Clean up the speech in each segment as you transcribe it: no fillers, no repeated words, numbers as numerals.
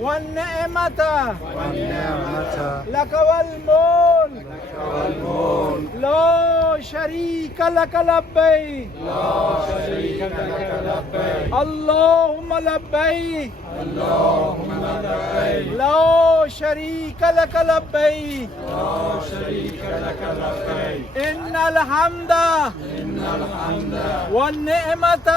والنعمة والنعمة لك والملك لك والملك لا شريك لك لبيك لا شريك لك لبيك اللهم لبيك اللهم لبيك لا شريك لك لبيك لا شريك لك لبيك إن الحمد إن الحمد والنعمة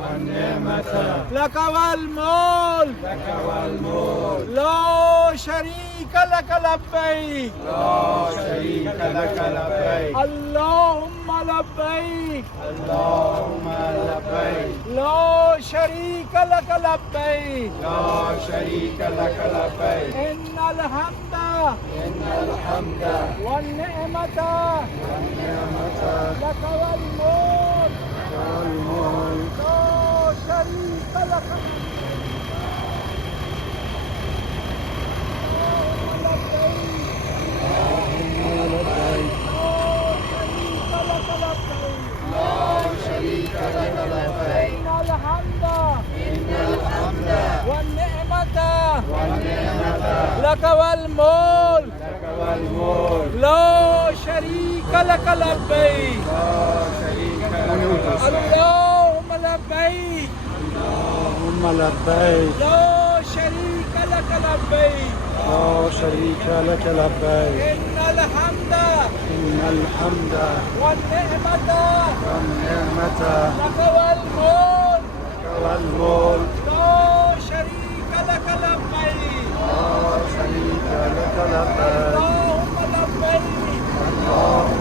والنعمة لك والملك لك والملك لا شريك لك لبيك لا شريك لك لبيك اللهم لبيك اللهم لبيك لا شريك لك لبيك لا شريك لك لبيك إن الحمد إن الحمد والنعمة والنعمة لك والملك والملك لا شريك لك لا شريك لك لبيك إن الحمد إن الحمد والنعمة والنعمة لك والملك لك والملك لا شريك لك لبيك لا شريك لك اللهم لبيك اللهم لبيك لا شريك لك لبيك لا شريك لك لبيك إن الحمد إن الحمد والنعمة والنعمة لك والملك لك والملك لا شريك لك لبيك لا شريك لك لبيك اللهم لبيك اللهم